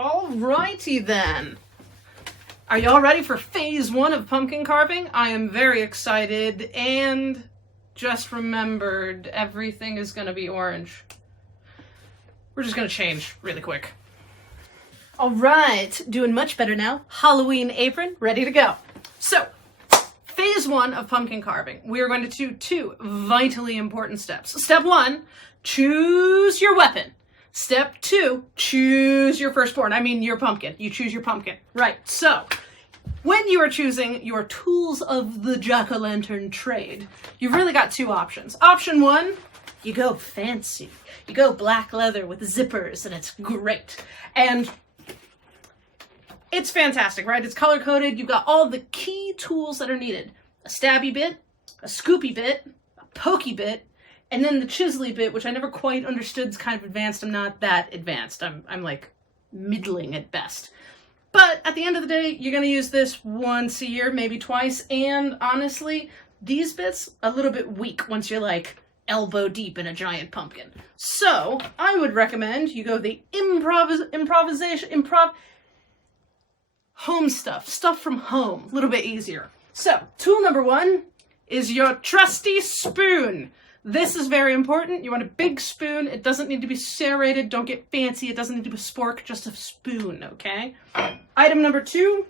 Alrighty then. Are y'all ready for phase 1 of pumpkin carving? I am very excited and just remembered everything is gonna be orange. We're just gonna change really quick. Alright, doing much better now. Halloween apron, ready to go. So, phase 1 of pumpkin carving. We are going to do 2 vitally important steps. Step 1, choose your weapon. Step 2, choose your firstborn. I mean your pumpkin. You choose your pumpkin. Right, so when you are choosing your tools of the jack-o'-lantern trade, you've really got 2 options. Option 1, you go fancy. You go black leather with zippers, and it's great. And it's fantastic, right? It's color-coded. You've got all the key tools that are needed. A stabby bit, a scoopy bit, a pokey bit, and then the chisely bit, which I never quite understood, is kind of advanced. I'm not that advanced. I'm like middling at best. But at the end of the day, you're going to use this once a year, maybe twice. And honestly, these bits, a little bit weak once you're like elbow deep in a giant pumpkin. So I would recommend you go the home stuff from home, a little bit easier. So tool number 1 is your trusty spoon. This is very important. You want a big spoon. It doesn't need to be serrated. Don't get fancy. It doesn't need to be a spork, just a spoon, okay? Item number 2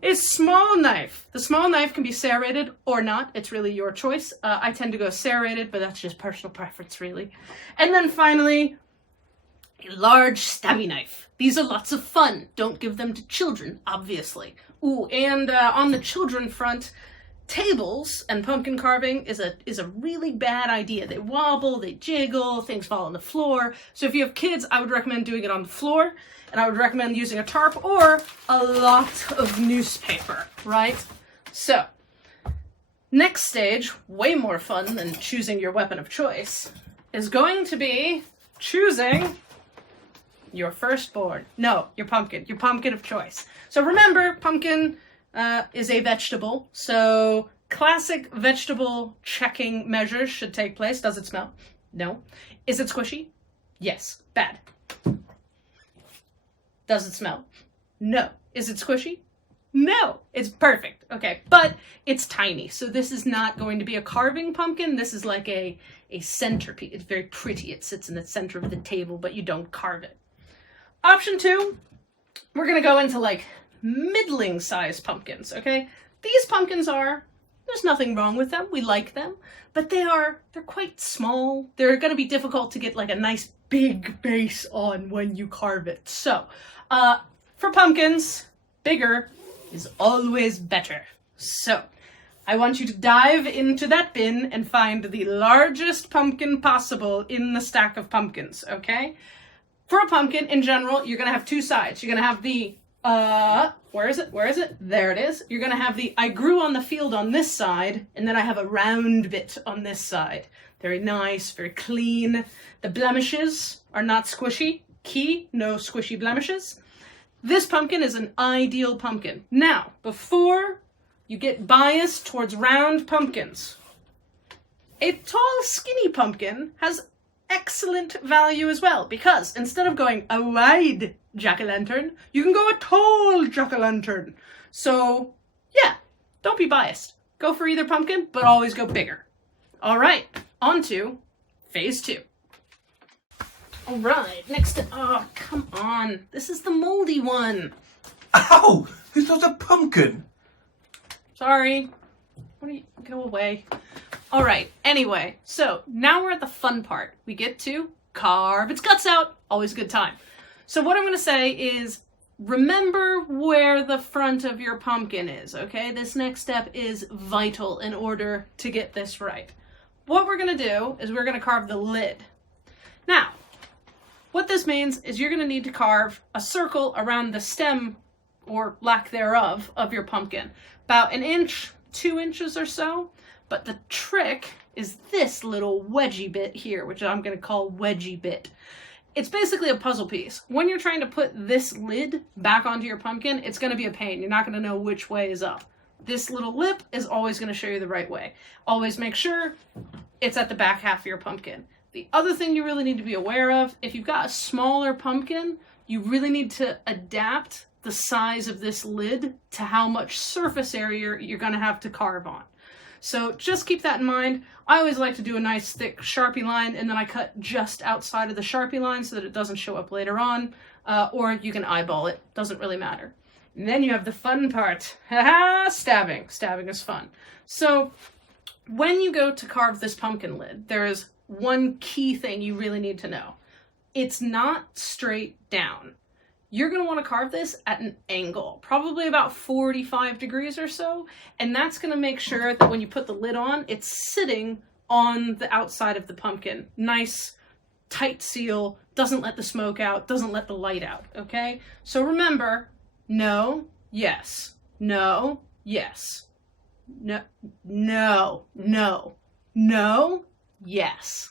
is small knife. The small knife can be serrated or not. It's really your choice. I tend to go serrated, but that's just personal preference, really. And then finally, a large stabby knife. These are lots of fun. Don't give them to children, obviously. Ooh, and on the children front, tables and pumpkin carving is a really bad idea. They wobble, they jiggle, things fall on the floor. So if you have kids, I would recommend doing it on the floor, and I would recommend using a tarp or a lot of newspaper, right? So, next stage, way more fun than choosing your weapon of choice, is going to be choosing your firstborn. No, your pumpkin of choice. So remember, pumpkin is a vegetable, so classic vegetable checking measures should take place. Does it smell? No. Is it squishy? Yes. Bad. Does it smell? No. Is it squishy? No. It's perfect. Okay, but it's tiny, so this is not going to be a carving pumpkin. This is like a centerpiece. It's very pretty. It sits in the center of the table, but you don't carve it. Option 2, we're gonna go into like middling sized pumpkins, okay? These pumpkins there's nothing wrong with them. We like them, but they're quite small. They're gonna be difficult to get like a nice big base on when you carve it. So, for pumpkins, bigger is always better. So, I want you to dive into that bin and find the largest pumpkin possible in the stack of pumpkins, okay? For a pumpkin, in general, you're gonna have 2 sides. You're gonna have the, where is it? There it is. You're gonna have the, I grew on the field on this side, and then I have a round bit on this side. Very nice, very clean. The blemishes are not squishy. Key, no squishy blemishes. This pumpkin is an ideal pumpkin. Now, before you get biased towards round pumpkins, a tall, skinny pumpkin has excellent value as well, because instead of going a wide jack-o'-lantern, you can go a tall jack-o'-lantern. So, yeah, don't be biased. Go for either pumpkin, but always go bigger. All right, on to phase 2. All right, next, oh, come on. This is the moldy one. Ow! Who thought a pumpkin? Sorry. Go away. All right, anyway, so now we're at the fun part. We get to carve its guts out. Always a good time. So what I'm going to say is remember where the front of your pumpkin is, okay? This next step is vital in order to get this right. What we're going to do is we're going to carve the lid. Now, what this means is you're going to need to carve a circle around the stem, or lack thereof, of your pumpkin. About 1 inch, 2 inches or so. But the trick is this little wedgie bit here, which I'm going to call wedgie bit. It's basically a puzzle piece. When you're trying to put this lid back onto your pumpkin, it's going to be a pain. You're not going to know which way is up. This little lip is always going to show you the right way. Always make sure it's at the back half of your pumpkin. The other thing you really need to be aware of, if you've got a smaller pumpkin, you really need to adapt the size of this lid to how much surface area you're going to have to carve on. So just keep that in mind. I always like to do a nice thick Sharpie line, and then I cut just outside of the Sharpie line so that it doesn't show up later on, or you can eyeball it, doesn't really matter. And then you have the fun part, stabbing. Stabbing is fun. So when you go to carve this pumpkin lid, there is one key thing you really need to know. It's not straight down. You're going to want to carve this at an angle, probably about 45 degrees or so, and that's going to make sure that when you put the lid on, it's sitting on the outside of the pumpkin. Nice, tight seal, doesn't let the smoke out, doesn't let the light out, okay? So remember, no, yes, no, yes, no, no, no, no, yes.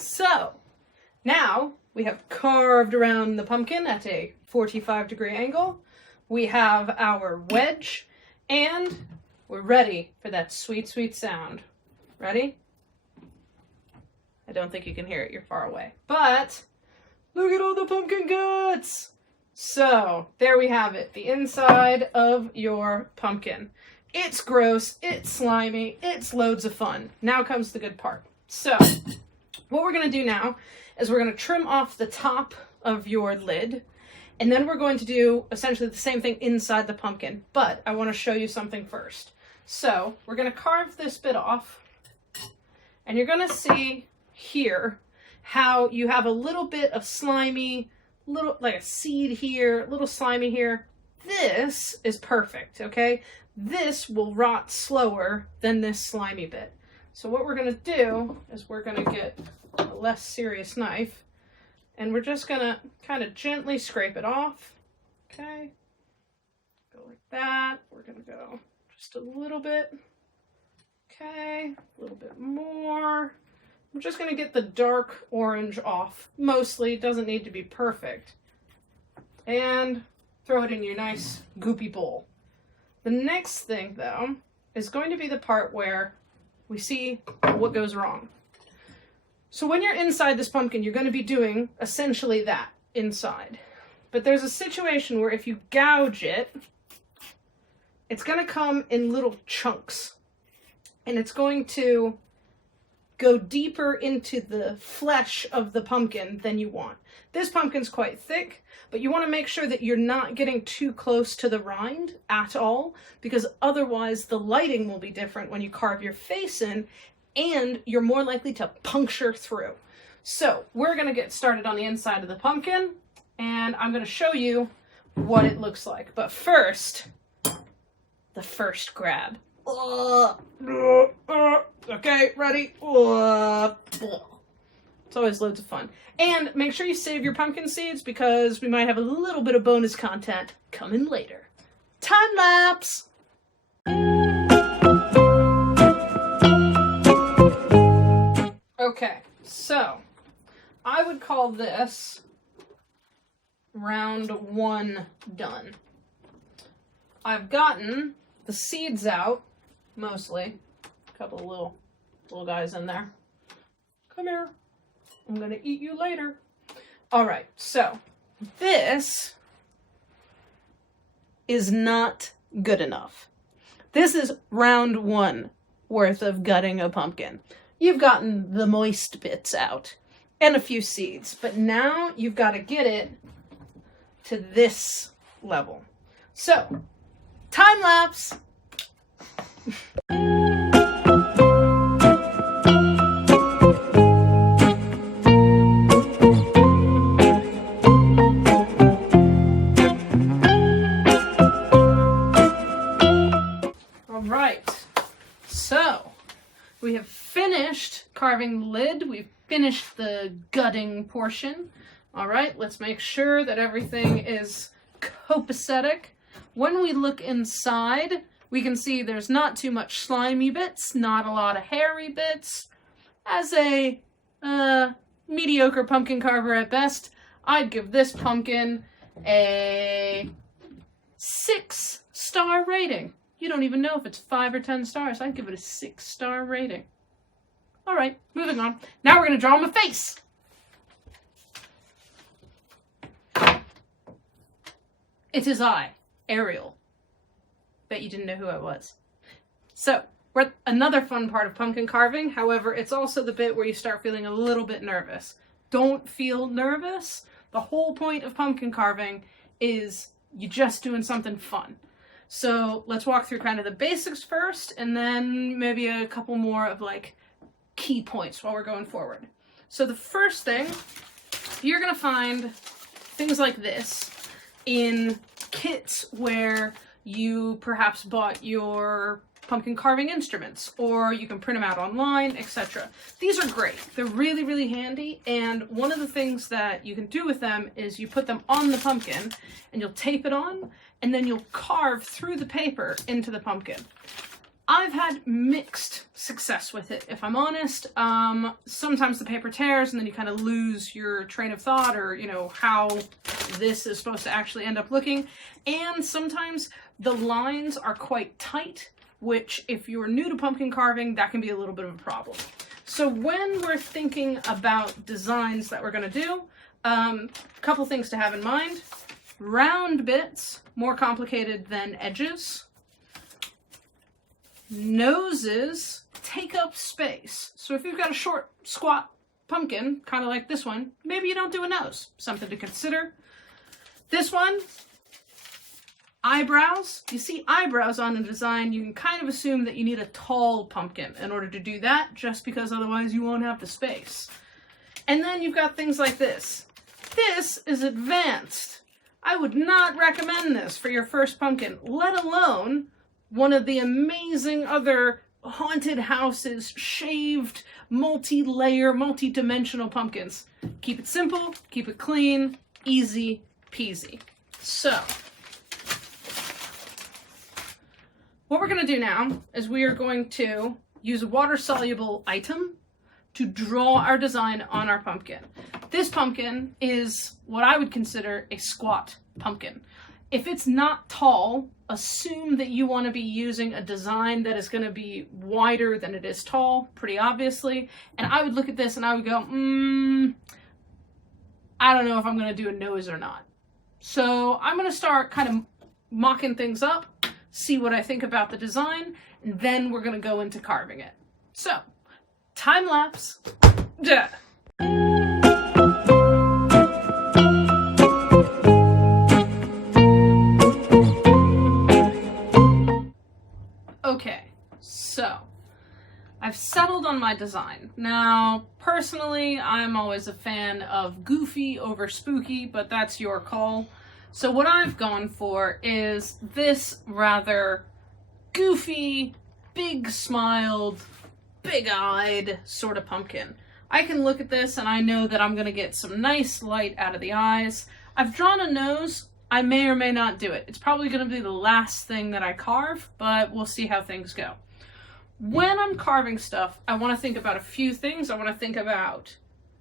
So, now we have carved around the pumpkin at a 45-degree angle. We have our wedge, and we're ready for that sweet, sweet sound. Ready? I don't think you can hear it, you're far away. But, look at all the pumpkin guts! So, there we have it, the inside of your pumpkin. It's gross, it's slimy, it's loads of fun. Now comes the good part. So, what we're going to do now is we're going to trim off the top of your lid, and then we're going to do essentially the same thing inside the pumpkin, but I want to show you something first. So we're going to carve this bit off, and you're going to see here how you have a little bit of slimy, little like a seed here, a little slimy here. This is perfect, okay? This will rot slower than this slimy bit. So what we're going to do is we're going to get a less serious knife, and we're just going to kind of gently scrape it off. Okay. Go like that. We're going to go just a little bit. Okay. A little bit more. I'm just going to get the dark orange off. Mostly. It doesn't need to be perfect. And throw it in your nice goopy bowl. The next thing, though, is going to be the part where we see what goes wrong. So when you're inside this pumpkin, you're going to be doing essentially that inside. But there's a situation where if you gouge it, it's going to come in little chunks. And it's going to go deeper into the flesh of the pumpkin than you want. This pumpkin's quite thick, but you want to make sure that you're not getting too close to the rind at all, because otherwise the lighting will be different when you carve your face in, and you're more likely to puncture through. So we're going to get started on the inside of the pumpkin, and I'm going to show you what it looks like. But first, the first grab. Okay, ready? It's always loads of fun. And make sure you save your pumpkin seeds, because we might have a little bit of bonus content coming later. Time lapse! Okay, so I would call this round 1 done. I've gotten the seeds out, mostly. A couple of little guys in there. Come here. I'm going to eat you later. All right, so this is not good enough. This is round 1 worth of gutting a pumpkin. You've gotten the moist bits out and a few seeds, but now you've got to get it to this level. So, time lapse. We have finished carving the lid. We've finished the gutting portion. All right, let's make sure that everything is copacetic. When we look inside, we can see there's not too much slimy bits, not a lot of hairy bits. As a mediocre pumpkin carver at best, I'd give this pumpkin a 6-star rating. You don't even know if it's 5 or 10 stars. I'd give it a 6-star rating. All right, moving on. Now we're going to draw him a face. It's his eye, Ariel. Bet you didn't know who I was. So, we're at another fun part of pumpkin carving. However, it's also the bit where you start feeling a little bit nervous. Don't feel nervous. The whole point of pumpkin carving is you're just doing something fun. So let's walk through kind of the basics first, and then maybe a couple more of like key points while we're going forward. So the first thing, you're gonna find things like this in kits where you perhaps bought your pumpkin carving instruments, or you can print them out online, etc. These are great. They're really, really handy, and one of the things that you can do with them is you put them on the pumpkin, and you'll tape it on, and then you'll carve through the paper into the pumpkin. I've had mixed success with it, if I'm honest. Sometimes the paper tears, and then you kind of lose your train of thought, or, you know, how this is supposed to actually end up looking. And sometimes the lines are quite tight, which, if you're new to pumpkin carving, that can be a little bit of a problem. So when we're thinking about designs that we're going to do, a couple things to have in mind. Round bits, more complicated than edges. Noses take up space. So if you've got a short, squat pumpkin, kind of like this one, maybe you don't do a nose. Something to consider. This one, eyebrows. You see eyebrows on a design, you can kind of assume that you need a tall pumpkin in order to do that, just because otherwise you won't have the space. And then you've got things like this. This is advanced. I would not recommend this for your first pumpkin, let alone one of the amazing other haunted houses, shaved, multi-layer, multi-dimensional pumpkins. Keep it simple, keep it clean, easy peasy. So, what we're going to do now is we are going to use a water-soluble item to draw our design on our pumpkin. This pumpkin is what I would consider a squat pumpkin. If it's not tall, assume that you want to be using a design that is going to be wider than it is tall, pretty obviously. And I would look at this and I would go, I don't know if I'm going to do a nose or not. So I'm going to start kind of mocking things up, see what I think about the design, and then we're going to go into carving it. So, time lapse. Duh. Okay, so I've settled on my design. Now, personally, I'm always a fan of goofy over spooky, but that's your call. So what I've gone for is this rather goofy, big-smiled, big-eyed sort of pumpkin. I can look at this and I know that I'm going to get some nice light out of the eyes. I've drawn a nose. I may or may not do it. It's probably going to be the last thing that I carve, but we'll see how things go. When I'm carving stuff, I want to think about a few things. I want to think about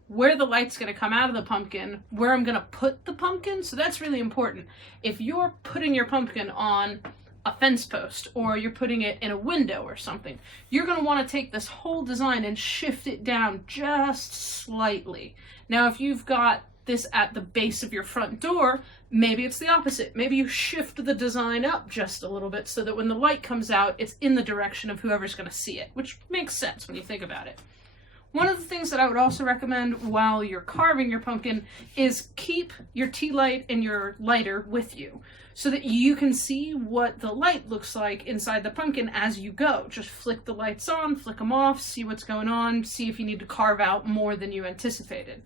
where the light's going to come out of the pumpkin, where I'm going to put the pumpkin. So that's really important. If you're putting your pumpkin on a fence post, or you're putting it in a window or something, you're going to want to take this whole design and shift it down just slightly. Now, if you've got this at the base of your front door, maybe it's the opposite. Maybe you shift the design up just a little bit so that when the light comes out, it's in the direction of whoever's going to see it, which makes sense when you think about it. One of the things that I would also recommend while you're carving your pumpkin is keep your tea light and your lighter with you so that you can see what the light looks like inside the pumpkin as you go. Just flick the lights on, flick them off, see what's going on, see if you need to carve out more than you anticipated.